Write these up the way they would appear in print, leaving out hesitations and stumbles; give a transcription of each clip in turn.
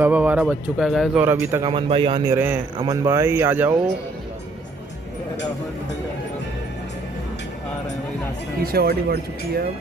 12:15 बज चुका है गैस और अभी तक अमन भाई आ नहीं रहे हैं। अमन भाई आ जाओ। आ रहे हैं वही रास्ते में। पीछे ऑडी बढ़ चुकी है अब।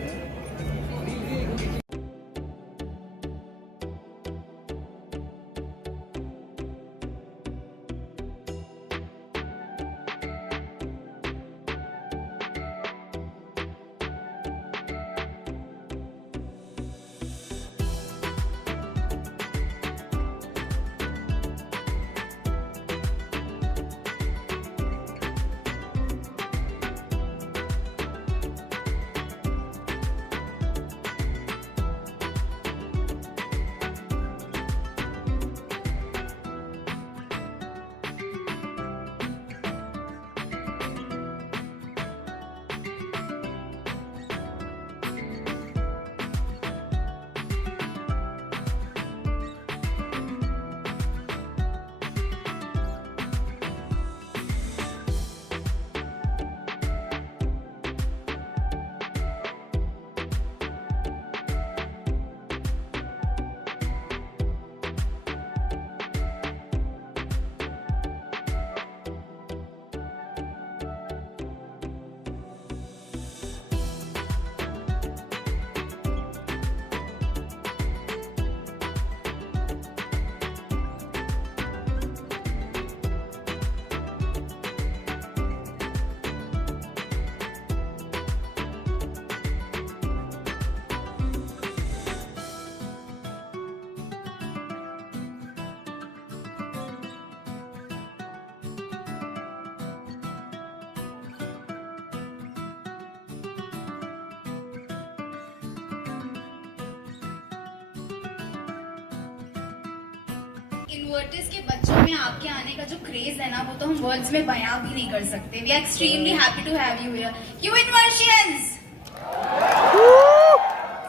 इन्वर्टर्स के बच्चों में आपके आने का जो क्रेज है ना, वो तो हम वर्ड्स में बयां भी नहीं कर सकते। We are extremely happy to have you here, you inversions.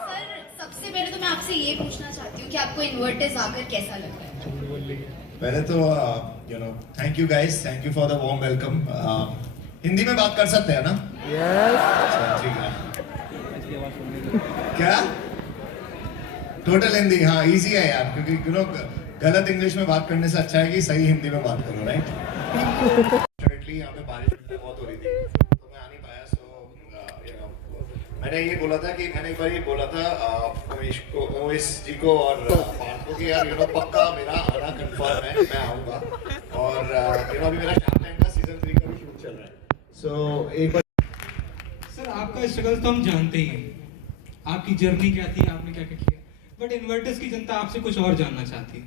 Sir, सबसे पहले तो मैं आपसे ये पूछना चाहती हूँ कि आपको इन्वर्टर्स आकर कैसा लग रहा है? पहले तो thank you guys, thank you for the warm welcome. Hindi में बात कर सकते हैं ना? यस। ठीक है। क्या टोटल हिंदी? हाँ, इजी है यार, क्योंकि गलत इंग्लिश में बात करने से अच्छा है कि सही हिंदी में बात करो, राइट? डेफिनेटली यहाँ पे बारिश बहुत हो रही थी तो मैं आ नहीं पाया। सो मैंने ये बोला था कि मैंने एक बार ये बोला था ओवेश जी को और पार्थ को कि यार पक्का मेरा आना कंफर्म है, मैं आऊँगा। और अभी मेरा शार्क टैंक का सीजन 3 का भी शूट चल रहा है। सो एक बार सर, आपका स्ट्रगल तो हम जानते ही हैं, आपकी जर्नी क्या थी, आपने क्या क्या किया, बट इन्वर्टर्स की जनता आपसे कुछ और जानना चाहती है।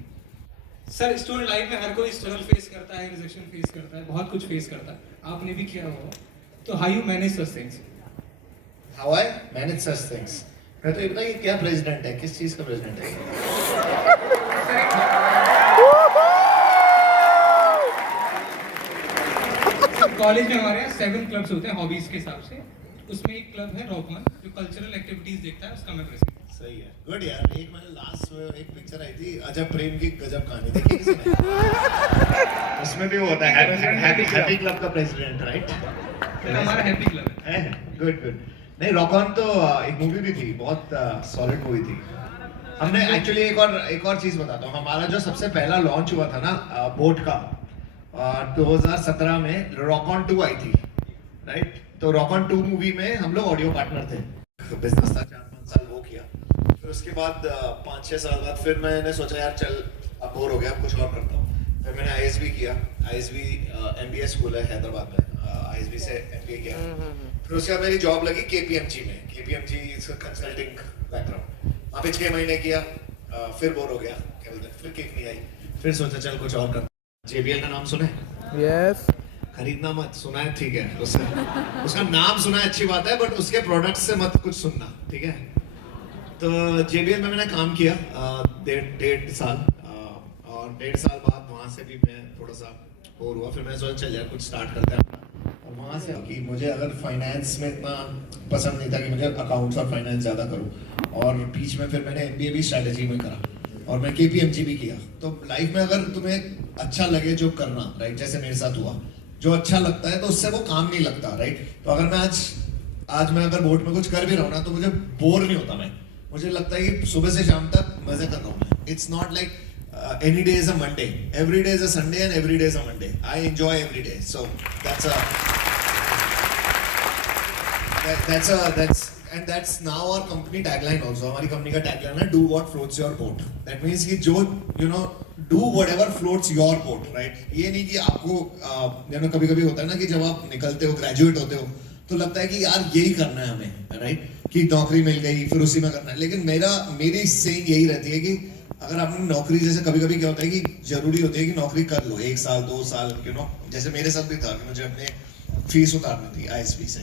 सर, स्टूडेंट लाइफ में हर कोई स्ट्रगल फेस करता है, रिजेक्शन फेस करता है, बहुत कुछ फेस करता है, आपने भी किया होगा। तो how you manage such things? How I manage such things? मैं तो ये बताइए क्या प्रेसिडेंट है, किस चीज का प्रेसिडेंट है? कॉलेज में हमारे यहाँ 7 क्लब्स होते हैं हॉबीज के हिसाब से। उसमें एक क्लब है रॉकमन, जो कल्चरल एक्टिविटीज देखता है, उसका मैं प्रेसिडेंट। सही है, गुड यार। एक मैंने लास्ट एक पिक्चर आई थी अजब प्रेम की गजब कहानी, देखी किसी ने? उसमें भी वो होता है हैप्पी क्लब का प्रेसिडेंट, राइट? हमारा हैप्पी क्लब है। Good good. नहीं, रॉक ऑन तो एक मूवी भी थी, बहुत सॉलिड मूवी थी। हमने एक्चुअली एक और चीज बताता हूँ। हमारा जो सबसे पहला लॉन्च हुआ था ना बोट का, 2017 में रॉक ऑन 2 आई थी, राइट? तो रॉक ऑन 2 मूवी में हम लोग ऑडियो पार्टनर थे। बिजनेस था, 4-5 साल वो किया। फिर उसके बाद 5-6 साल बाद फिर मैंने सोचा यार चल अब बोर हो गया, अब कुछ और करता हूँ। फिर मैंने ISB किया। ISB MBA स्कूल है हैदराबाद में, ISB से MBA किया। फिर उसके बाद मेरी जॉब लगी KPMG में। KPMG कंसल्टिंग बैकग्राउंड, वहाँ पे 6 महीने किया। फिर बोर हो गया, क्या बोलते हैं, फिर किक नहीं आई। फिर सोचा चल कुछ और करता। JBL का नाम सुना है? यस। खरीदना मत, सुना है ठीक है, उसका नाम सुना है अच्छी बात है, बट उसके प्रोडक्ट से मत कुछ सुनना, ठीक है? तो JBL में मैंने काम किया 1.5 साल, और 1.5 साल बाद वहाँ से भी मैं थोड़ा सा बोर हुआ। फिर मैंने सोचा चल यार कुछ स्टार्ट करते हैं। और वहाँ से कि मुझे अगर फाइनेंस में इतना पसंद नहीं था कि मुझे अकाउंट्स और फाइनेंस ज़्यादा करूँ, और बीच में फिर मैंने MBA भी स्ट्रैटेजी में करा, और मैं KPMG भी किया। तो लाइफ में अगर तुम्हें अच्छा लगे जो करना, राइट, जैसे मेरे साथ हुआ, जो अच्छा लगता है तो उससे वो काम नहीं लगता, राइट? तो अगर मैं आज मैं अगर बोट में कुछ कर भी रहा हूँ ना, तो मुझे बोर नहीं होता। मुझे लगता है कि सुबह से शाम तक मजे कर रहा हूँ मैं। It's not like any day is a Monday, every day is a Sunday, and every day is a Monday. I enjoy every day, so that's now our company tagline also. हमारी company का tagline है do what floats your boat. That means कि जो do whatever floats your boat, right? ये नहीं कि आपको कभी-कभी होता है ना कि जब आप निकलते हो, ग्रेजुएट होते हो, तो लगता है कि यार यही करना है हमें, राइट? कि नौकरी मिल गई फिर उसी में करना है. लेकिन मेरी सेइंग यही रहती है कि अगर आपने नौकरी, जैसे कभी-कभी क्या होता है कि जरूरी होती है कि नौकरी कर लो 1 साल 2 साल, जैसे मेरे साथ भी था कि मुझे अपने फीस उतारनी थी ISB से,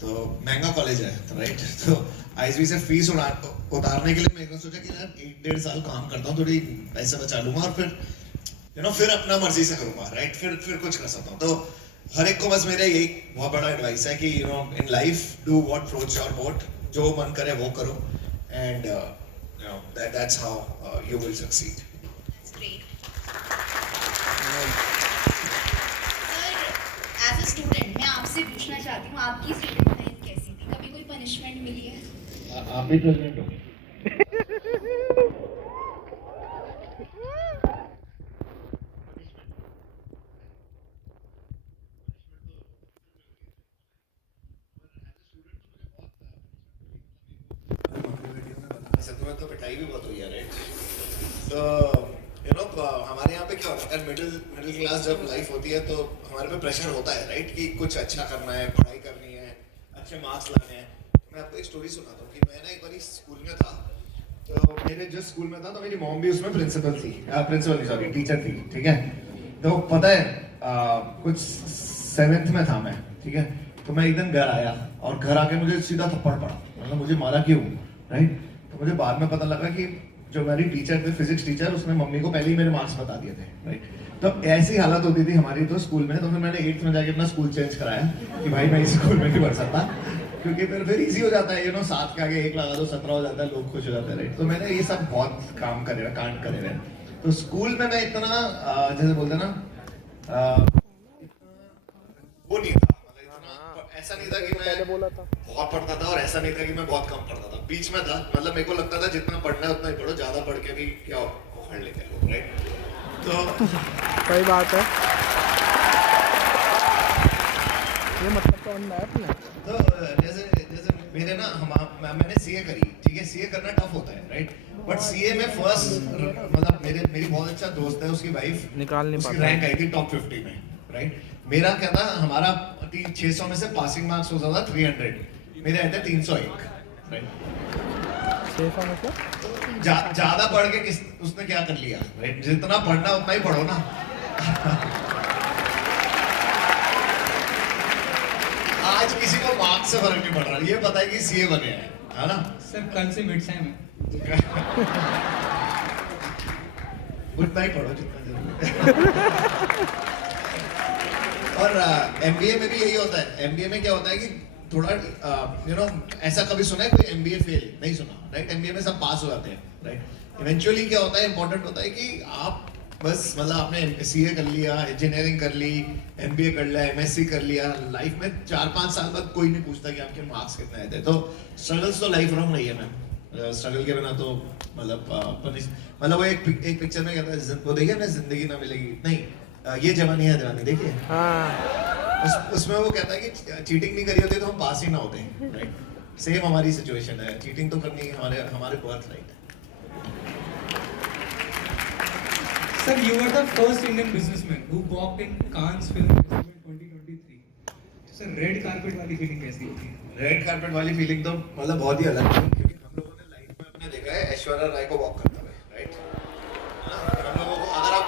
तो महंगा कॉलेज है, तो राइट, तो ISB से फीस उतारने के लिए मैंने सोचा कि यार 1-1.5 साल काम करता हूँ, थोड़ी पैसे बचा लूंगा और फिर अपना मर्जी से करूंगा, राइट, फिर कुछ कर सकता हूँ. तो हर एक को बस मेरा यही बहुत बड़ा एडवाइस है कि in life do what floats your boat. जो मन करे वो करो, and that's how you will succeed. That's great. Sir, as a student, मैं आपसे पूछना चाहती हूँ, आपकी स्टूडेंट लाइफ कैसी थी? कभी कोई पनिशमेंट मिली है? आप भी प्रेसिडेंट हो. तुम्हें तो पिटाई भी बहुत हुई है, राइट? तो हमारे यहाँ पे क्या होता है, मिडिल क्लास जब लाइफ होती है तो हमारे पे प्रेशर होता है, राइट, कि कुछ अच्छा करना है, पढ़ाई करनी है, अच्छे मार्क्स लाने हैं. मैं आपको एक स्टोरी सुनाता हूँ कि मैं ना एक बार स्कूल में था, तो मेरे जिस स्कूल में था तो मेरी मॉम भी उसमें टीचर थी, ठीक है. तो पता है कुछ 7th में था मैं, ठीक है. तो मैं एक दिन घर आया और घर आके मुझे सीधा थप्पड़ पड़ा, मतलब मुझे मारा क्यों, राइट. तो मुझे बाद में पता लगा कि जो मेरी टीचर थे, फिजिक्स टीचर, उसने मम्मी को पहले ही मेरे मार्क्स बता दिए थे, राइट. तो ऐसी हालत होती थी हमारी तो स्कूल में. तो फिर मैंने 8th में जाके अपना स्कूल चेंज कराया कि भाई मैं इस स्कूल में नहीं पढ़ सकता, क्योंकि फिर इजी हो जाता है, 7 के आगे 1 लगा दो 17 हो जाता है, लोग खुश हो जाते हैं, राइट. तो मैंने ये सब बहुत कांड करे हुए. तो स्कूल में मैं इतना जैसे बोलते हैं ना, वो नहीं था, ऐसा नहीं था कि मैं बहुत पढ़ता था और ऐसा नहीं था कि मैं बहुत कम पढ़ता था. बीच में था, मतलब मेरे को लगता था जितना पढ़ना है उतना ही पढ़ो, ज्यादा पढ़ के भी क्या उखाड़ लेते हैं लोग, राइट. तो सही बात है, ये मतलब तो अंडा है अपने. तो जैसे मेरे ना मैंने CA करी, ठीक है. CA करना टफ होता है, राइट. बट CA में फर्स्ट, मतलब मेरी बहुत अच्छा दोस्त है, उसकी वाइफ निकाल नहीं उसकी पाता, रैंक आई थी टॉप 50 में, राइट. मेरा क्या था, हमारा 600 में से पासिंग मार्क्स होता था 300, मेरे आए थे 301, राइट. ज्यादा पढ़ के उसने क्या कर लिया, राइट. जितना पढ़ना उतना ही पढ़ो ना. आज किसी को मार्क्स से फर्क नहीं पड़ रहा, ये पता है कि CA बने हैं, है ना. सर कल से मिड सेम है. उतना ही पढ़ो जितना जरूरी. और MBA में भी यही होता है. MBA में क्या होता है कि थोड़ा ऐसा कभी सुना है कोई MBA फेल? नहीं सुना, राइट. MBA में सब पास हो जाते हैं, राइट. इवेंचुअली क्या होता है, इंपॉर्टेंट होता है कि आप बस, मतलब आपने CA कर लिया, इंजीनियरिंग कर ली, MBA कर लिया, MSc कर लिया, लाइफ में 4-5 साल बाद कोई नहीं पूछता कि आपके मार्क्स कितने आए थे. तो स्ट्रगल्स तो लाइफ लॉन्ग नहीं है मैम. स्ट्रगल के बिना तो मतलब वो एक पिक्चर में कहता है, वो देखिए ना, जिंदगी ना मिलेगी, नहीं, ये जवानी है दीवानी, देखिए. उसमें वो कहता है कि चीटिंग नहीं करी होती तो हम पास ही ना होते, राइट. सेम हमारी सिचुएशन है, चीटिंग तो करनी हमारे बर्थ राइट है. Sir, you were the first Indian businessman who walked in Cannes Film Festival 2023. Sir, red carpet वाली फीलिंग कैसी होती है? रेड कारपेट वाली फीलिंग तो मतलब बहुत ही अलग है, क्योंकि हम लोगों ने लाइफ में अपने देखा है ऐश्वर्या राय को वॉक करते हुए, राइट. हम लोगों को अगर आप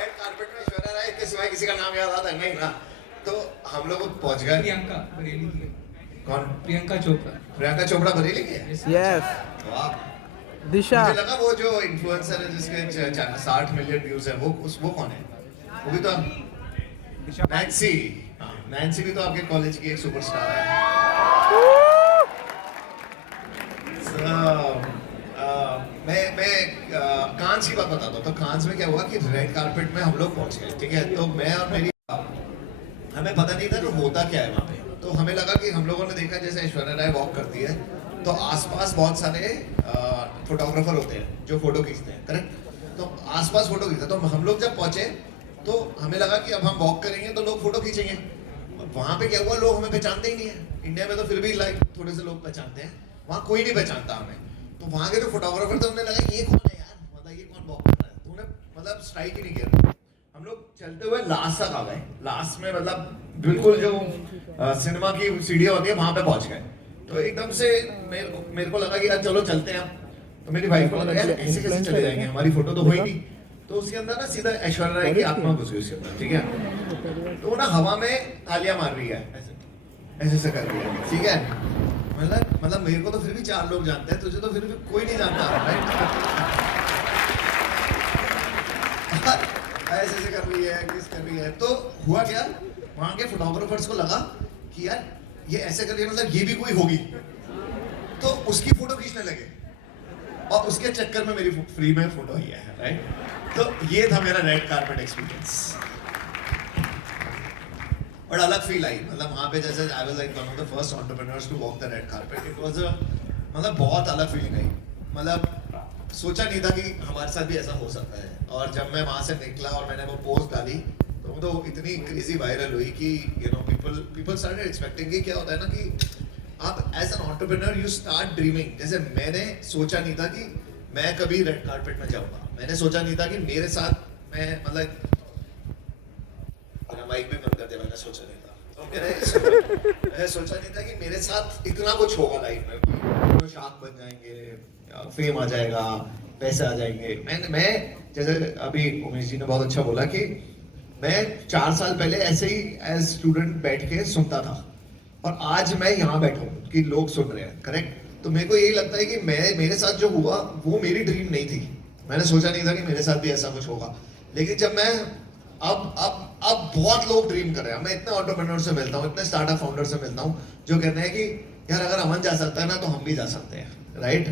रेड कारपेट में ऐश्वर्या राय के सिवाय किसी का नाम याद आता है नहीं ना, तो हम लोग पहुंच गए. प्रियंका बरेली की. कौन? प्रियंका चोपड़ा. प्रियंका चोपड़ा बरेली की है. यस. वाह. दिशा. मुझे लगा वो जो इन्फ्लुएंसर है जिसके 60 मिलियन व्यूज है, वो कौन है? वो भी तो नैन्सी. हाँ, नैन्सी भी तो आपके कॉलेज की एक सुपरस्टार है. मैं कांस की बात बताता हूँ. तो कांस में क्या हुआ कि रेड कारपेट में हम लोग पहुंच गए, ठीक है. तो मैं और मेरी, हमें पता नहीं था कि होता क्या है वहाँ पे. तो हमें लगा कि हम लोगों ने देखा जैसे ऐश्वर्या राय वॉक करती है, तो आसपास बहुत सारे फोटोग्राफर होते हैं जो फोटो खींचते हैं, करेक्ट? तो आसपास फोटो खींचते, तो हम लोग जब पहुंचे तो हमें लगा कि अब हम वॉक करेंगे तो लोग फोटो खींचेंगे। वहां पे क्या हुआ, लोग हमें पहचानते ही नहीं है। इंडिया में तो फिर भी लाइक थोड़े से लोग पहचानते हैं, वहाँ कोई नहीं पहचानता हमें। तो वहाँ के जो फोटोग्राफर थे उन्हें लगा ये कौन है यार, मतलब ये कौन वॉक कर रहा है, तो उन्हें मतलब स्ट्राइक ही नहीं किया। हम लोग चलते हुए लास्ट तक आ गए, लास्ट में मतलब बिल्कुल जो सिनेमा की सीढ़ियाँ होती है वहां पे पहुंच गए। तो एकदम से मेरे को लगा कि यार चलो चलते हैं हम। तो मेरी वाइफ को लगा यार ऐसे कैसे चले जाएंगे, हमारी फोटो तो हुई नहीं। तो उसके अंदर ना सीधा ऐश्वर्या राय की आत्मा घुस गई उसके अंदर, ठीक है? तो वो ना हवा में तालियां मार रही है, ऐसे ऐसे कर रही है, ठीक है? मतलब मेरे को तो फिर भी 4 लोग जानते हैं, तुझे तो फिर भी कोई नहीं जानता, राइट? ऐसे ऐसे कर रही है, किस कर रही है। तो हुआ क्या, वहां के फोटोग्राफर्स को लगा कि यार ये ऐसे कर रही है, मतलब ये भी कोई होगी। तो उसकी फोटो खींचने लगे और उसके चक्कर में मेरी फ्री में फोटो ही है, राइट? तो ये था मेरा रेड कारपेट एक्सपीरियंस। और अलग फील आई, मतलब वहां पे जैसे I was like one of the first entrepreneurs to walk the red carpet. It was मतलब बहुत अलग फीलिंग आई, मतलब सोचा नहीं था कि हमारे साथ भी ऐसा हो सकता है। और जब मैं वहां से निकला और मैंने वो पोस्ट डाली तो वो तो इतनी क्रेजी वायरल हुई कि you know people started expecting कि क्या होता है ना कि आप as an entrepreneur you start dreaming. जैसे मैंने सोचा नहीं था कि मैं कभी रेड कारपेट में जाऊंगा, मैंने सोचा नहीं था कि मेरे साथ मैं मतलब माइक भी बंद कर दिया, मैंने सोचा नहीं था। तो मैंने सोचा नहीं था कि मेरे साथ इतना कुछ होगा लाइफ में, तो शार्क बन जाएंगे, फेम आ जाएगा, पैसे आ जाएंगे। मैं जैसे अभी उमेश जी ने बहुत अच्छा बोला कि मैं 4 साल पहले ऐसे ही एज स्टूडेंट बैठ के सुनता था और आज मैं यहाँ बैठा हूँ कि लोग सुन रहे हैं, करेक्ट? तो मेरे को यही लगता है कि मेरे साथ जो हुआ वो मेरी ड्रीम नहीं थी। मैंने सोचा नहीं था कि मेरे साथ भी ऐसा कुछ होगा। लेकिन जब मैं अब बहुत लोग ड्रीम कर रहे हैं, मैं इतने एंटरप्रेन्योर से मिलता हूँ, इतने स्टार्टअप फाउंडर से मिलता हूँ जो कहते हैं कि यार अगर अमन जा सकता है ना तो हम भी जा सकते हैं, राइट?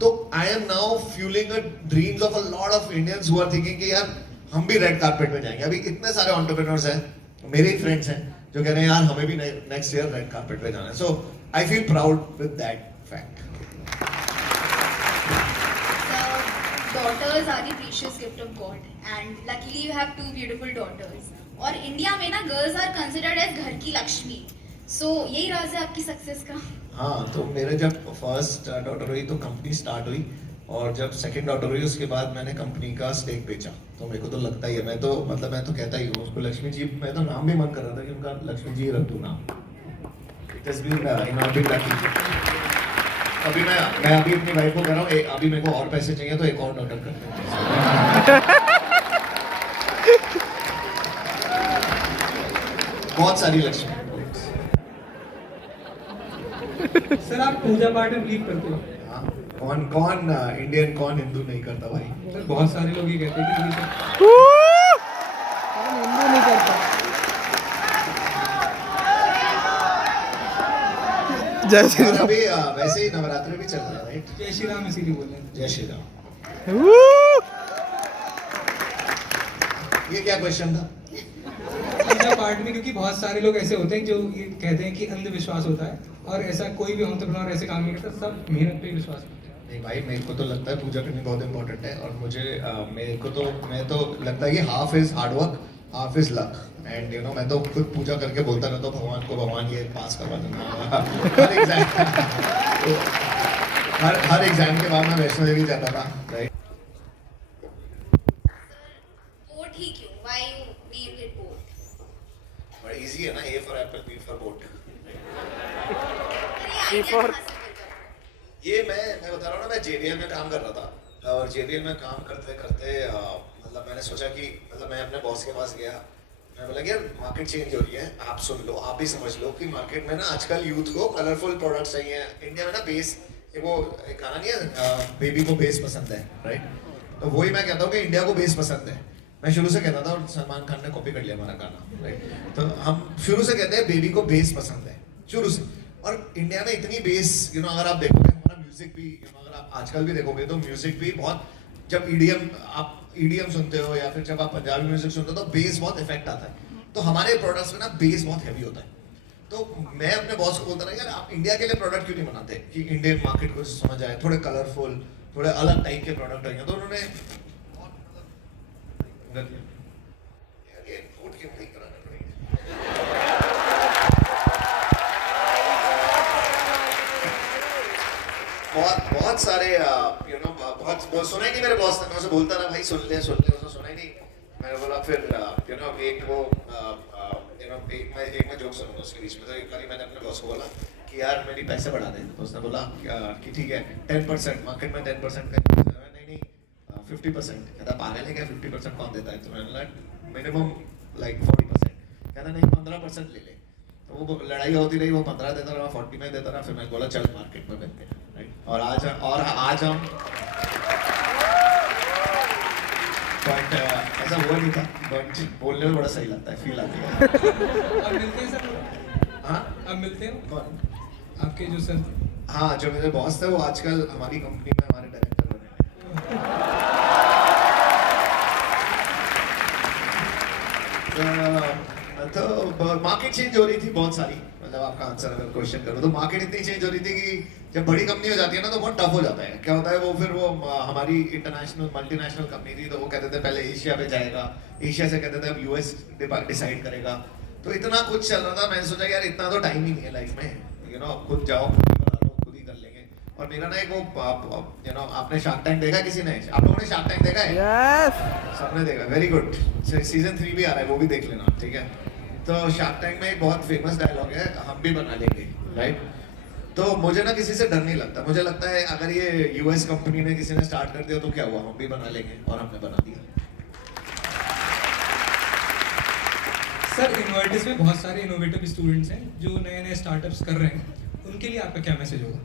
तो I am now fuelling the dreams of a lot of Indians who are thinking कि यार हम भी रेड कारपेट में जाएंगे। अभी इतने सारे एंटरप्रेन्योर्स हैं, मेरे ही फ्रेंड्स हैं जो कह रहे हैं यार हमें भी नेक्स्ट ईयर रेड कारपेट पे जाना है। So I feel proud with that fact. Daughters are the precious gift of God and luckily you have 2 beautiful daughters. और इंडिया में ना गर्ल्स आर कंसिडर्ड एज घर की लक्ष्मी। सो यही राज है आपकी सक्सेस का? हाँ, तो मेरे जब फर्स्ट डॉटर हुई तो कंपनी स्टार्ट हुई और जब सेकंड डॉटर हुई उसके बाद मैंने कंपनी का स्टेक बेचा। तो मेरे को तो लगता ही है, मैं तो कहता ही हूँ उसको लक्ष्मी जी। मैं तो नाम भी मन कर रहा था कि उनका लक्ष्मी जी रख दूँ नाम। It has been, you know, been lucky. अभी मैं अभी अपनी वाइफ को कह रहा हूँ अभी मेरे को और पैसे चाहिए तो एक और डॉटर कर दे। बहुत सारी लक्ष्मी। सर आप पूजा पाठ में बिलीव करते हो? हाँ, कौन इंडियन कौन हिंदू नहीं करता भाई? सर बहुत सारे लोग ये कहते हैं कि ये हिंदू नहीं करता। जय श्री और राम। अभी वैसे ही नवरात्रि भी चल रहा है, राइट? जय श्री राम इसीलिए बोल रहे हैं। जय श्री राम। ये क्या क्वेश्चन था? पूजा पाठ में क्योंकि बहुत सारे लोग ऐसे होते हैं जो ये कहते हैं कि अंधविश्वास होता है और ऐसा कोई भी एंटरप्रेन्योर ऐसे काम नहीं करता, सब मेहनत पे विश्वास करते हैं। नहीं भाई, मेरे को तो लगता है पूजा करनी बहुत इंपॉर्टेंट है और मैं तो लगता है कि half is hard work, half is luck. And you know मैं तो खुद पूजा करके बोलता रहता हूँ भगवान को, भगवान ये पास करवा देना। हर एग्जाम के बाद मैं वैष्णो देवी जाता था, राइट? बोट ही क्यों? Why you named it boat? बड़ा इजी है ना, A for Apple, B for boat. ये for ये मैं बता रहा हूँ ना, मैं JBL में काम कर रहा था और JBL में काम करते करते मतलब मैंने सोचा कि मतलब मैं अपने बॉस के पास गया, मैं बोला कि यार मार्केट चेंज हो रही है, आप सुन लो, आप भी समझ लो कि मार्केट में ना आजकल यूथ को कलरफुल प्रोडक्ट्स चाहिए। इंडिया में ना बेस, वो एक गाना नहीं है बेबी को बेस पसंद है, राइट? तो वही मैं कहता हूँ कि इंडिया को बेस पसंद है। मैं शुरू से कहता था और सलमान खान ने कॉपी कर लिया हमारा गाना, राइट? तो हम शुरू से कहते हैं बेबी को बेस पसंद है, शुरू से। और इंडिया में इतनी बेस, यू नो, अगर आप देखोगे हमारा म्यूजिक भी, यू नो, अगर आप आजकल भी देखोगे तो म्यूजिक भी बहुत, जब आप ईडीएम सुनते हो या फिर जब आप पंजाबी म्यूजिक सुनते हो तो बेस बहुत इफेक्ट आता है। तो हमारे प्रोडक्ट्स में ना बेस बहुत हैवी होता है। तो मैं अपने बॉस को बोलता था यार आप इंडिया के लिए प्रोडक्ट क्यों नहीं बनाते कि इंडियन मार्केट को समझ आए, थोड़े कलरफुल, थोड़े अलग टाइप के प्रोडक्ट आएंगे तो उन्होंने यार ये नोट क्यों नहीं कराना पड़ेगा बहुत सारे बहुत सुना ही नहीं मेरे बॉस ने, मैं उसे बोलता रहा भाई सुन ले उसने सुना ही नहीं। मैंने बोला फिर एक वो एक मैं जोक सुनूंगा उसके बीच में, तो एक बारी मैंने अपने बॉस को बोला कि यार मेरी पैसे बढ़ा दे, तो उसने बोला कि ठीक है 10% मार्केट में 10% का नहीं 50%। कहता पागल है क्या 50% कौन देता है, तो मैंने बोला मिनिमम लाइक 40%। कहता नहीं 15% ले ले। तो वो लड़ाई होती रही, वो 15 देता रहा, 40 में देता रहा, फिर मैंने बोला चल मार्केट में मिलते हैं, राइट। और आज हम बट ऐसा हुआ नहीं था, बट बोलने में बड़ा सही लगता है, फील आती है। अब मिलते हैं सर? हाँ अब मिलते हैं कौन? आपके जो सर, हाँ जो मेरे बॉस थे वो आजकल हमारी कंपनी में हमारे डायरेक्टर बने हैं। तो मार्केट चेंज हो रही थी बहुत सारी, मतलब आपका आंसर अगर क्वेश्चन करो तो मार्केट इतनी चेंज हो रही थी कि जब बड़ी कंपनी हो जाती है ना तो बहुत टफ हो जाता है। क्या होता है वो फिर वो हमारी इंटरनेशनल मल्टीनेशनल कंपनी थी, तो वो कहते थे पहले एशिया पे जाएगा, एशिया से कहते थे अब यूएस डिसाइड करेगा। तो इतना कुछ चल रहा था, मैंने सोचा यार इतना तो टाइम ही नहीं है लाइफ में, खुद जाओ खुद ही बना लो खुद ही कर लेंगे। और मेरा ना एक वो आपने शार्क टैंक देखा किसी ने? आप लोगों ने शार्क टैंक देखा है? यस सबने देखा, वेरी गुड। सीजन 3 भी आ रहा है, वो भी देख लेना, ठीक है। तो शार्क टैंक में एक बहुत फेमस डायलॉग है, हम भी बना लेंगे, राइट। तो मुझे ना किसी से डर नहीं लगता, मुझे लगता है अगर ये यूएस कंपनी ने किसी ने स्टार्ट कर दिया तो क्या हुआ, हम भी बना लेंगे, और हमने बना दिया। सर इन्वर्टिस में बहुत सारे इनोवेटिव स्टूडेंट्स हैं जो नए नए स्टार्टअप्स कर रहे हैं, उनके लिए आपका क्या मैसेज होगा?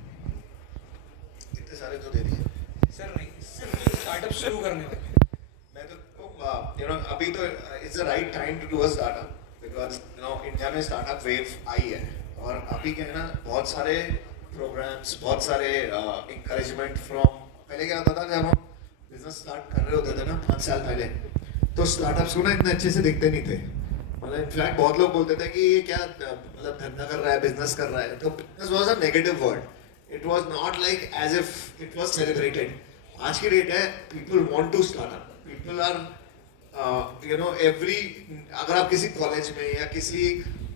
इतने सारे तो दे दिए सर नहीं, सिर्फ स्टार्टअप शुरू करने वाले। मैं तो अभी तो it's the right time to do a startup, because India में स्टार्टअप वेव आई है। और अभी क्या है ना, बहुत सारे प्रोग्राम्स, बहुत सारे इंकरेजमेंट फ्रॉम, पहले क्या होता था जब हम बिजनेस स्टार्ट कर रहे होते थे ना 5 साल पहले, तो स्टार्टअप्स को ना इतने अच्छे से देखते नहीं थे। मतलब इनफैक्ट बहुत लोग बोलते थे कि ये क्या मतलब धंधा कर रहा है, बिजनेस कर रहा है। तो business was a negative word, it was not like as if it was celebrated. आज की डेट है people want to start up, people are every, अगर आप किसी कॉलेज में या किसी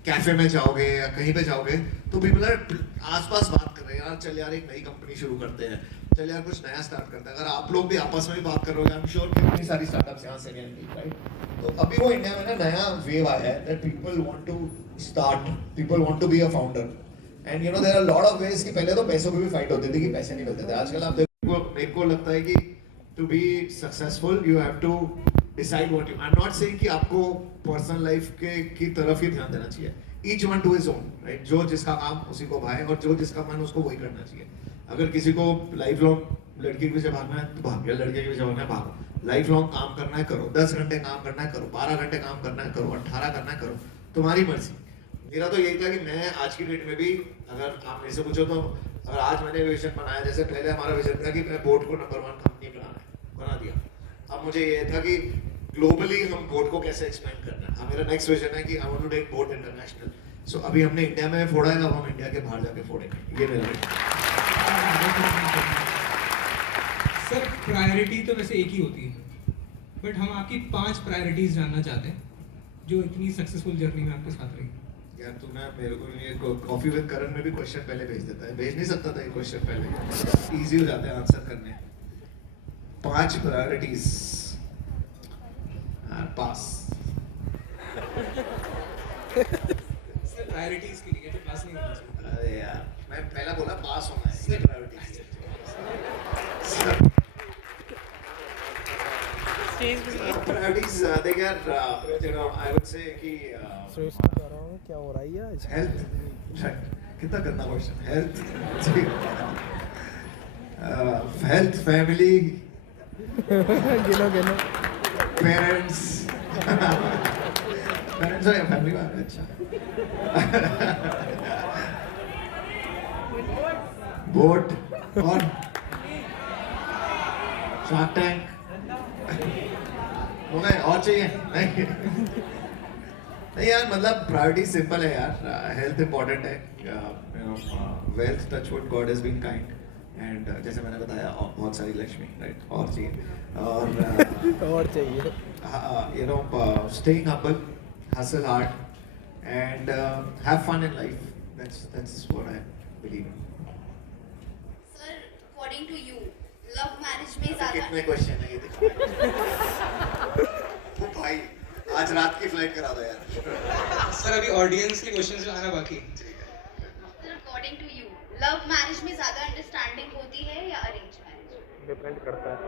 कैफे में जाओगे या कहीं पे जाओगे तो पीपल आर आसपास बात कर रहे हैं, यार चल यार एक नई कंपनी शुरू करते हैं, चल यार कुछ नया स्टार्ट करते हैं। अगर आप लोग भी आपस में भी बात करोगे, आई एम श्योर कि इतनी सारी स्टार्टअप्स यहाँ से नहीं, राइट। तो अभी वो इंडिया में ना नया वेव आया है that people want to start, people want to be a founder. And there are lot of ways कि पहले तो पैसों की भी फाइट होती थी कि पैसे नहीं मिलते थे। आजकल आप देखो, मेरे को लगता है कि to be successful you have to decide what you, I am not saying कि आपको पर्सनल लाइफ की तरफ ही ध्यान देना चाहिए। Each one two his own, right. जो जिसका काम उसी को भाए और जो जिसका मन उसको वही करना चाहिए। अगर किसी को लाइफ लॉन्ग लड़की के पीछे भागना है तो भाग, या लड़के के पीछे भागना है भागो। लाइफ लॉन्ग काम करना है करो, 10 घंटे काम करना है करो, 12 घंटे काम करना है करो, 18 करना है करो, तुम्हारी मर्जी। मेरा तो यही था कि मैं आज की डेट में भी, अगर आप मेरे से पूछो तो अगर आज मैंने विजन बनाया, जैसे पहले हमारा विजन था कि मैं बोट को नंबर 1 कंपनी बना दिया। अब मुझे ये था कि ग्लोबली हम बोट को कैसे एक्सपेंड करना है। अब मेरा नेक्स्ट विजन है कि I want to take boAt international. So अभी हमने इंडिया में फोड़ा है, अब हम इंडिया के बाहर जाके फोड़ेंगे, ये मेरा विजन। सर प्रायोरिटी तो वैसे एक ही होती है, बट हम आपकी 5 प्रायोरिटीज जानना चाहते हैं जो इतनी सक्सेसफुल जर्नी में आपके साथ रही। यार तू ना मेरे को ये कॉफी विद करण में भी क्वेश्चन पहले भेज देता है, भेज नहीं सकता था ये क्वेश्चन पहले, इजी हो जाता है आंसर करने। 5 प्रायोरिटीज पास। सर प्रायोरिटीज के लिए तो पास नहीं होना चाहिए। अरे यार मैं पहला बोला पास होना है, ये प्रायोरिटीज। प्रायोरिटीज देख यार, आई वुड से कि सुरेश को कह रहा हूँ क्या हो रहा है आज? हेल्थ, कितना गंदा क्वेश्चन। हेल्थ, फैमिली, गिनो गिनो। पेरेंट्स पेरेंट्स या फैमिली में अच्छा। बोट और शार्क टैंक हो गए, और चाहिए? नहीं यार, मतलब प्रायोरिटी सिंपल है यार। हेल्थ इंपॉर्टेंट है, wealth touch wood god has been kind, and जैसे मैंने बताया बहुत सारी लक्ष्मी, राइट, और चाहिए और चाहिए you know, staying humble, hustle hard, and have fun in life. That's what I believe in. Sir according to you love marriage में कितने ज्यादा क्वेश्चन है ये दिखा। वो भाई आज रात की फ्लाइट करा दो यार। सर अभी ऑडियंस के क्वेश्चन आना बाकी। Sir according to you love marriage में ज्यादा अंडरस्टैंडिंग होती है या अरेंज मैरिज? डिपेंड करता है।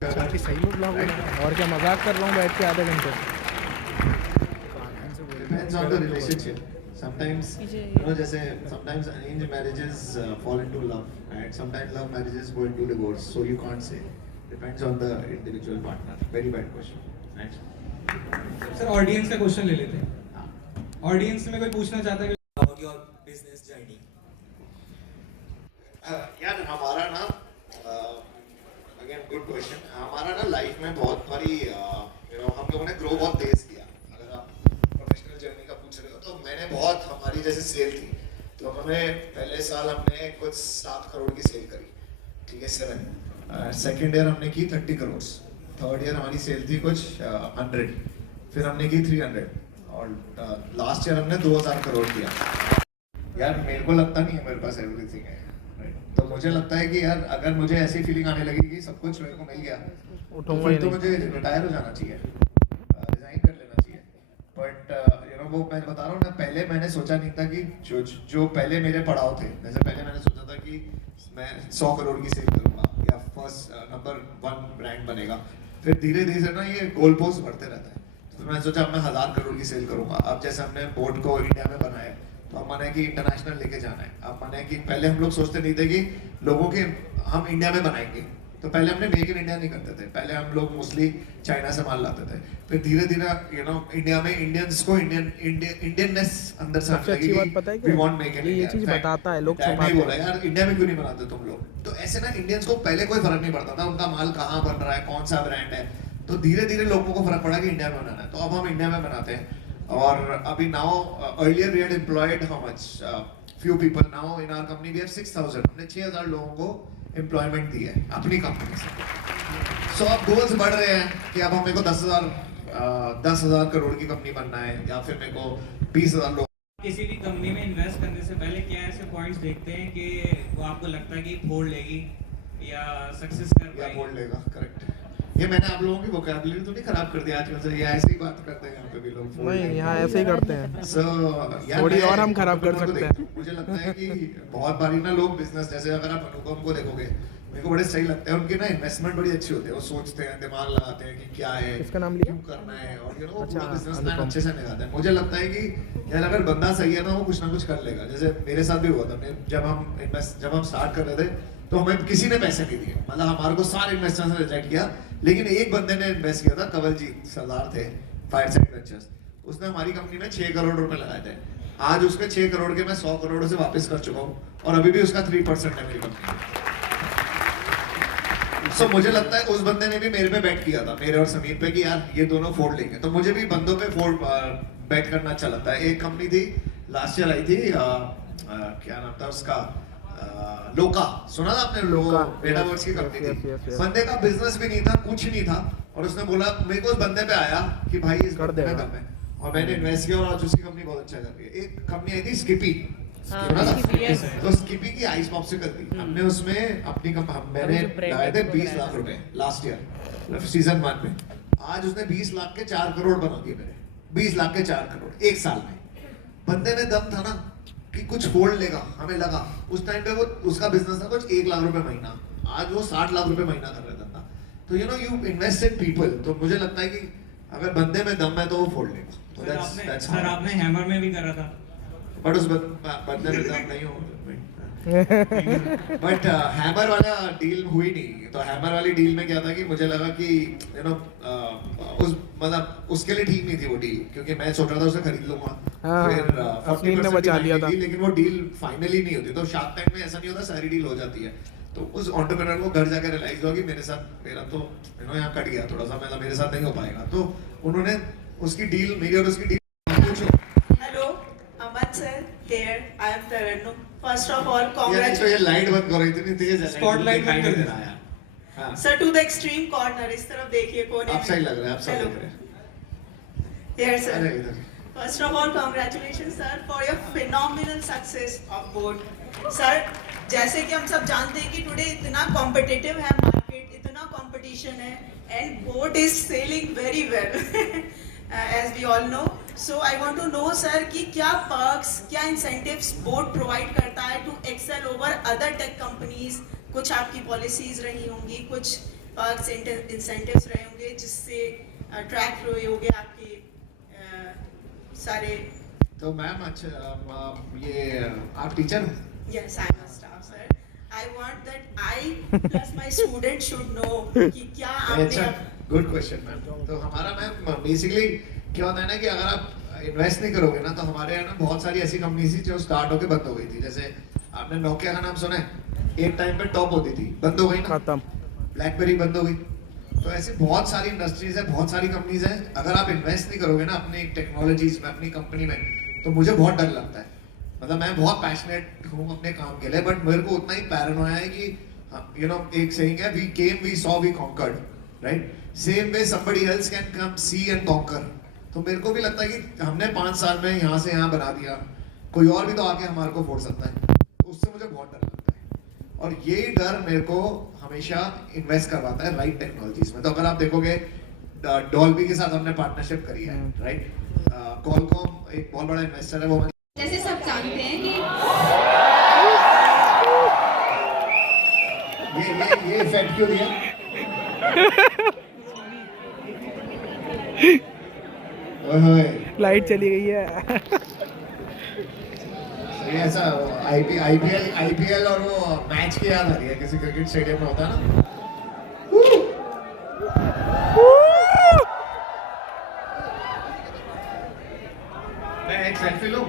काफी सही में ब्लॉग बना और क्या मजाक कर रहा हूँ बैठ के आधे घंटे। Depends on the relationship. Sometimes, you know, जैसे sometimes arranged marriages fall into love, and sometimes love marriages go into divorce. So you can't say. Depends on the individual partner. Very bad question. Next. Sir audience का question ले लेते हैं। हाँ. Audience में कोई पूछना चाहता है about your business journey? यार हमारा ना अगेन गुड क्वेश्चन। हमारा ना लाइफ में बहुत बारी हम लोगों ने ग्रो बहुत तेज किया। अगर आप प्रोफेशनल जर्नी का पूछ रहे हो तो मैंने बहुत, हमारी जैसे सेल थी तो हमें पहले साल हमने कुछ 7 करोड़ की सेल करी, ठीक है, 7। सेकेंड ईयर हमने की 30 करोड़, थर्ड ईयर हमारी सेल थी कुछ 100, फिर हमने की 300 और लास्ट ईयर हमने 2000 करोड़ किया। यार मेरे को लगता नहीं है मेरे पास एवरीथिंग है, right? तो मुझे लगता है कि यार अगर मुझे ऐसी फीलिंग आने लगी कि सब कुछ मेरे को मिल गया तो उठूंगा फिर ही तो नहीं। मुझे रिटायर हो जाना चाहिए, रिजाइन कर लेना चाहिए। बट यू नो वो मैं बता रहा हूँ ना, पहले मैंने सोचा नहीं था कि जो पहले मेरे पड़ाव थे, जैसे पहले मैंने सोचा था कि मैं 100 करोड़ की सेल करूंगा या फर्स्ट नंबर 1 ब्रांड बनेगा। फिर धीरे धीरे ना ये गोल पोस्ट बढ़ते रहता है। तो मैंने सोचा अब मैं 1000 करोड़ की सेल करूंगा। अब जैसे हमने बोट को इंडिया में बनाया तो अब मन है कि इंटरनेशनल लेके जाना है। अब मन है कि पहले हम लोग सोचते नहीं थे कि लोगों के हम इंडिया में बनाएंगे, तो पहले हमने मेक इन इंडिया नहीं करते थे, पहले हम लोग मोस्टली चाइना से माल लाते थे। फिर धीरे धीरे यू नो इंडिया में इंडियंस को इंडियननेस अंदर से सबसे अच्छी बात पता है वी क्या? वांट मेक इन ये इंडिया। चीज बताता है, लोग नहीं छुपाते बोला हैं। यार इंडिया में क्यों नहीं बनाते तुम लोग। तो ऐसे ना इंडियंस को पहले कोई फर्क नहीं पड़ता था उनका माल कहाँ बन रहा है, कौन सा ब्रांड है। तो धीरे धीरे लोगों को फर्क पड़ा कि इंडिया में बनाना है, तो अब हम इंडिया में बनाते हैं। और अभी now earlier we had employed how much few people, now in our company we have 6000, हमने 6000 लोगों को एम्प्लॉयमेंट दी है अपनी कंपनी से। सो अब गोल्स बढ़ रहे हैं कि अब मेरे को 10,000 करोड़ की कंपनी बनना है या फिर मेरे को 20,000 लोग। किसी भी कंपनी में इन्वेस्ट करने से पहले क्या ऐसे पॉइंट्स देखते हैं कि वो आपको लगता है कि फोड़ लेगी या सक्सेस कर या पाएगी? बोल लेगा, करेक्ट। ये मैंने आप लोगों की वोकैबुलरी तो नहीं खराब कर दिया आजकल से, ये ऐसे ही बात करते हैं यहाँ पे भी लोग। नहीं, यहाँ ऐसे ही करते हैं। So, यार थोड़ी मैं और हम खराब कर अनुपम को सकते देखता हैं। हूँ। मुझे लगता है कि बहुत बारी ना लोग बिजनेस, जैसे अगर आप अनुपम को देखोगे मेरे को बड़े सही लगते हैं, उनके ना इन्वेस्टमेंट बड़ी अच्छी होती है। वो सोचते हैं, दिमाग लगाते हैं कि क्या है, किसका नाम लिया? क्यों करना है, और यू नो अच्छा, पूरा बिजनेस अनुपम। प्लान अच्छे से निकालते हैं। मुझे लगता है कि यार अगर बंदा सही है ना वो कुछ ना कुछ कर लेगा। जैसे मेरे साथ भी हुआ था, जब हम स्टार्ट कर रहे थे तो हमें किसी ने पैसे नहीं दिए, मतलब हमारे को सारे इन्वेस्टर्स ने रिजेक्ट किया, लेकिन एक बंदे ने इन्वेस्ट किया था, कवलजीत सरदार थे, फायरसाइड वेंचर्स। उसने हमारी कंपनी में 6 करोड़ रुपए लगाए थे। आज उसके 6 करोड़ के मैं 100 करोड़ से वापस कर चुका हूँ और अभी भी उसका 3% है मेरी कंपनी में। सो मुझे लगता है उस बंदे ने भी मेरे पे बेट किया था, मेरे और समीर पे, कि यार ये दोनों फोड़ लेंगे। तो मुझे भी बंदों पे बेट करना अच्छा लगता है। एक कंपनी थी लास्ट ईयर आई थी, क्या नाम था उसका, लोका, सुना था आपने? लोका, मेटावर्स की कंपनी yes, थी। yes. बंदे का बिजनेस भी नहीं था, कुछ नहीं था, और उसने बोला, मेरे को उस बंदे पे आया कि भाई इस कर बंदे में देगा। दम है, और मैंने इन्वेस्ट किया और आज उसकी कंपनी बहुत अच्छा कर रही है। एक कंपनी आई थी स्किपी, सुना था? तो स्किपी की आइस पॉप्सिकल थी, हमने उसमें अपनी मैंने लगाए थे 20 लाख रुपए लास्ट ईयर सीजन 1 में। आज उसने 20 लाख के 4 करोड़ बना दिए मेरे, 20 लाख के 4 करोड़ एक साल में। बंदे में दम था ना कि कुछ फोड़ लेगा, हमें लगा। उस टाइम पे वो उसका बिजनेस था कुछ 1 लाख रुपए महीना, आज वो 60 लाख रुपए महीना कर रहा था। तो you know you invest in people, तो मुझे लगता है कि अगर बंदे में दम है तो वो फोड़ लेगा। तो सर आपने हैमर में भी करा था। बट उस बंदे में दम नहीं हो। बट हैमर वाला डील हुई नहीं। तो हैमर वाली डील में क्या था कि मुझे लगा कि यू नो उस मतलब उसके लिए ठीक नहीं थी वो डील, क्योंकि मैं सोच रहा था उसे खरीद लूंगा, हाँ, फिर अपनी ने 40% बचा लिया था। लेकिन वो डील फाइनली नहीं होती। तो शार्क टैंक में ऐसा नहीं होता, सारी डील हो जाती है। तो उस एंटरप्रेन्योर को घर जाकर रियलाइज हुआ कि मेरे साथ मेरा तो यू नो यहाँ कट गया थोड़ा सा, मतलब मेरे साथ नहीं हो पाएगा। तो उन्होंने उसकी डील, मेरी और उसकी डील पूछो। Hello, Aman sir here. I am Tarannum. First of all, यार तो ये congratulations. लाइट बंद करो, इतनी तेज है Spotlight बंद कर दे। रहा है। हाँ, Sir to the extreme corner. इस तरफ देखिए कोने आप सही लग रहे हैं, आप सही Hello. लग रहे हैं। Here अरे sir. इधर First of all, congratulations sir for your phenomenal success of boat. Sir, जैसे कि हम सब जानते हैं कि today इतना competitive है market, इतना competition है, and boat is selling very well. As we all know. So I want to know sir कि क्या perks, क्या incentives boat provide करता है to excel over other tech companies. कुछ आपकी policies रही होंगी, कुछ perks, incentives रहे होंगे जिससे track हुए होंगे आपके सारे। तो मैम अच्छा ये आप टीचर हो? Yes, I am a staff sir. I want that I plus my students should know कि क्या अच्छा, आपने गुड क्वेश्चन मैम। तो हमारा मैम बेसिकली क्या होता है ना कि अगर आप इन्वेस्ट नहीं करोगे ना, तो हमारे यहाँ ना बहुत सारी ऐसी कंपनीज थी जो स्टार्ट होके बंद हो गई थी। जैसे आपने नोकिया का नाम सुना है, एक टाइम पे टॉप होती थी, बंद हो गई ना। खत्म। ब्लैकबेरी बंद हो गई। तो ऐसी बहुत सारी इंडस्ट्रीज है, बहुत सारी कंपनीज है। अगर आप इन्वेस्ट नहीं करोगे ना अपनी टेक्नोलॉजीज में, अपनी कंपनी में, तो मुझे बहुत डर लगता है। मतलब मैं बहुत पैशनेट हूँ अपने काम के लिए, बट मेरे को उतना ही पैरानोया है कि यू नो एक सेइंग है, we came we saw we conquered, right? Same way somebody else can come see and conquer. तो मेरे को भी लगता है कि हमने 5 साल में यहाँ से यहाँ बना दिया, कोई और भी तो आके हमारे को फोड़ सकता है। तो उससे मुझे बहुत डर लगता है, और यही डर मेरे को हमेशा इन्वेस्ट करवाता है राइट टेक्नोलॉजीज में। तो अगर आप देखोगे डॉल्बी के साथ हमने पार्टनरशिप करी है, राइट? कॉलकॉम एक बहुत बड़ा इन्वेस्टर है, वो जैसे सब जानते हैं कि ये इफेक्ट क्यों दिया? ओए लाइट चली गई है। ये ऐसा आईपीएल और वो मैच की याद आ रही है, किसी क्रिकेट स्टेडियम में होता है ना। मैं एक सेल्फी लूं?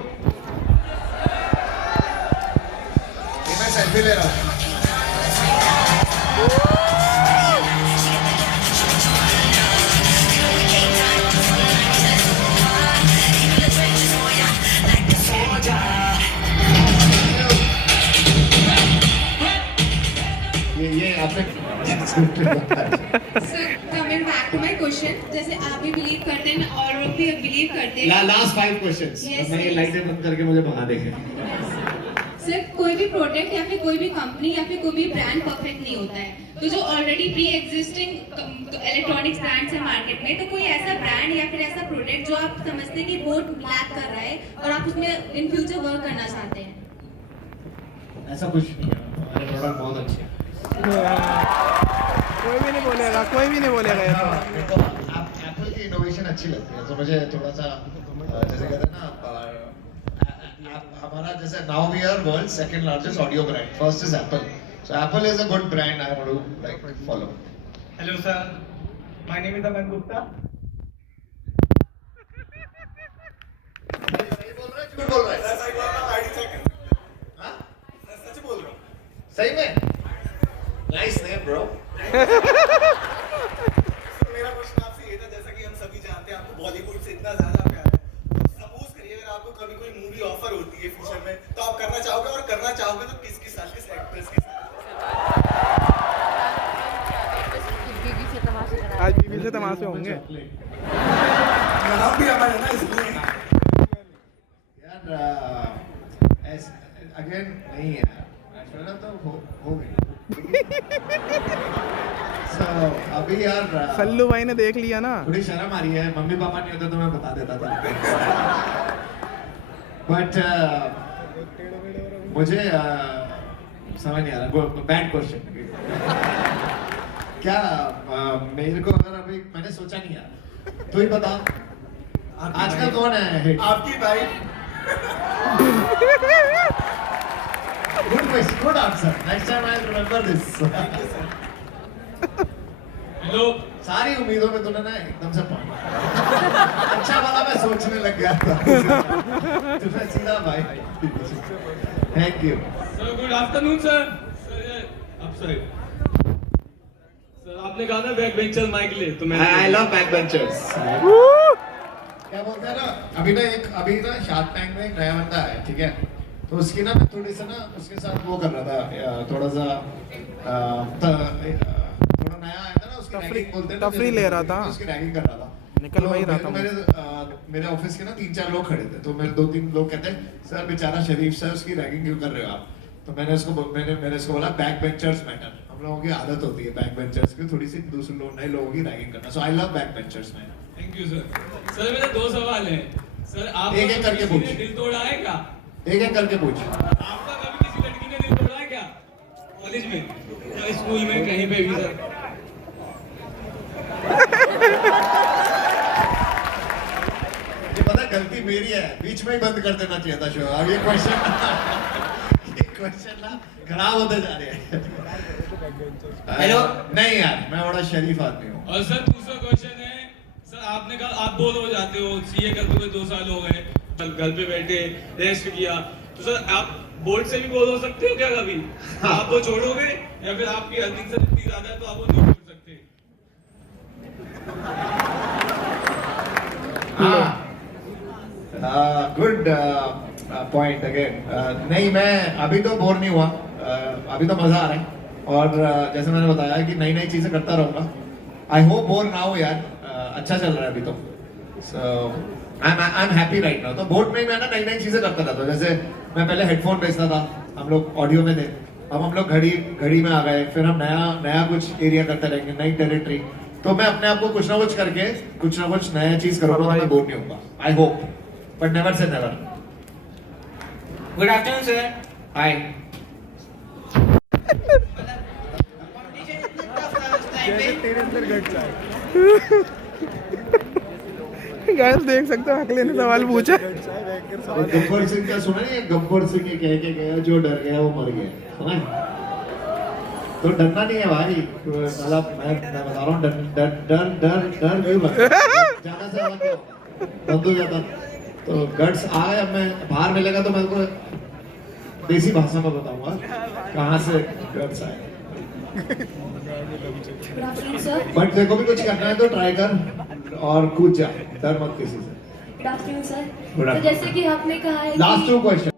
ये मैं सेल्फी ले रहा हूँ। ये आपने so coming back to my question, जैसे आप भी बिलीव करते हैं और लोग भी बिलीव करते हैं। लास्ट 5 क्वेश्चंस, Yes, मैं ये yes. लाइटें बंद करके मुझे भगा देंगे। सिर्फ कोई भी प्रोडक्ट या फिर कोई भी कंपनी या फिर कोई भी ब्रांड परफेक्ट नहीं होता है। तो जो already pre existing electronics brands है मार्केट में, तो कोई ऐसा ब्रांड या फिर ऐसा प्रोडक्ट जो आप समझते हैं कि बहुत लैक कर रहा है और आप उसमें इन फ्यूचर वर्क करना चाहते हैं। ऐसा कुछ नहीं है, हमारे प्रोडक्ट बहुत अच्छे हैं। कोई भी नहीं बोलेगा, कोई भी नहीं बोलेगा ये तो। मेरे को एप्पल की इनोवेशन अच्छी लगती है, तो मुझे थोड़ा सा जैसे कहते हैं ना, हमारा जैसे now we are world second largest audio brand, first is Apple. So Apple is a good brand I want to like follow. Hello sir, my name is Aman Gupta. सही बोल रहा है, झूठ बोल रहा है? हाँ? सच बोल रहा हूँ। सही में? Nice name bro. मेरा क्वेश्चन आपसे ये था, जैसा कि हम सभी जानते हैं आपको बॉलीवुड से इतना ज्यादा प्यार है, तो सपोज करिए अगर आपको कभी कोई मूवी ऑफर होती है फ्यूचर में, तो आप करना चाहोगे, और करना चाहोगे तो किसके साथ, किस एक्ट्रेस के साथ? आज बीवी से तमाशे होंगे। नाम भी हमारा है ना, इसलिए यार अगेन नहीं है एक्चुअली, तो हो गई। So, अभी यार सल्लू भाई ने देख लिया ना। थोड़ी शर्म आ रही है, मम्मी पापा नहीं होते तो मैं बता देता था। बट मुझे समझ नहीं आ रहा, बैड क्वेश्चन। क्या मेरे को अगर अभी मैंने सोचा नहीं यार, तो ही बता आजकल कौन है हिट? आपकी wife Good question, good answer. Next time I'll remember this. Hello सारी उम्मीदों में तूने ना एकदम से पानी अच्छा वाला मैं सोचने लग गया था तूने सीधा भाई thank you sir good afternoon sir अब सर आपने कहा था बैक बेंचर माइक ले तो मैं आई लव बैक बेंचर्स क्या बोलते हैं ना अभी ना शार्क टैंक में एक नया बंदा है ठीक है तो उसकी ना मैं थोड़ी सा ना उसके साथ वो कर रहा था थोड़ा सा थोड़ा नया आया था ना उसकी रैगिंग बोलते हैं तफरी ले रहा था उसकी रैगिंग कर रहा था निकल वही रहा था मेरे ऑफिस के ना 3-4 लोग खड़े थे तो मेरे 2-3 लोग कहते हैं सर बेचारा शरीफ सर उसकी रैगिंग क्यों कर रहे हो आप तो मैंने उसको बोला बैक बेंचर्स मैटर हम लोगों की आदत होती है बैक बेंचर्स की थोड़ी सी दूसरे लोग नए लोगों की रैगिंग करना so I love back benchers man thank you sir sir मेरे 2 सवाल हैं सर आप एक-एक करके पूछ। दिल तोड़ा है क्या एक करके पूछ आपका कभी किसी लड़की ने दिल तोड़ा है क्या कॉलेज में या स्कूल में कहीं पे भी सर ये पता है गलती मेरी है बीच में ही बंद कर देना चाहिए था शो अब ये क्वेश्चन ना खराब होते जा रहे हैं हेलो। नहीं यार मैं बड़ा शरीफ आदमी हूँ और सर दूसरा क्वेश्चन है सर आपने कहा आप बोर हो जाते हो सीए करते हुए 2 साल हो गए घर पे बैठे रेस्ट किया तो सर आप बोर्ड से भी बोर हो सकते हो क्या कभी आप वो छोड़ोगे या फिर आपकी अर्निंग से इतनी ज्यादा है तो आप वो नहीं छोड़ सकते गुड पॉइंट अगेन नहीं मैं अभी तो बोर नहीं हुआ अभी तो मजा आ रहा है और जैसे मैंने बताया कि नई नई चीजें करता रहूंगा आई होप बोर ना हो यार अच्छा चल रहा है अभी तो so I am happy right now तो बोट में मैं ना नई नई चीजें करता रहता हूँ जैसे मैं पहले हेडफोन बेचता था हम लोग ऑडियो में थे अब हम लोग घड़ी में आ गए फिर हम नया कुछ एरिया करते रहेंगे नई टेरिटरी तो मैं अपने आप को कुछ ना कुछ करके कुछ ना कुछ नया चीज करूंगा तो मैं बोर नहीं होऊंगा I hope but never say never good afternoon sir hi तेरे अंदर गट्स आए गाइस देख सकते हो अगले ने सवाल पूछा गब्बर सिंह का सुना नहीं गब्बर सिंह के कह के गया जो डर गया वो मर गया सुना है? तो डरना नहीं है भाई मतलब मैं बता रहा हूँ डर क्यों लगता है? जाना से आवाज क्यों बंद हो जाता तो गट्स आ गए अब मैं बाहर मिलेगा तो मैं को देसी भाषा में बताऊंगा कहाँ से गट्स आए बट तेरे को भी कुछ करना है तो ट्राई कर और कूद जा डर मत किसी से गुड आफ्टरनून सर Good तो जैसे कि आपने कहा है लास्ट 2 क्वेश्चन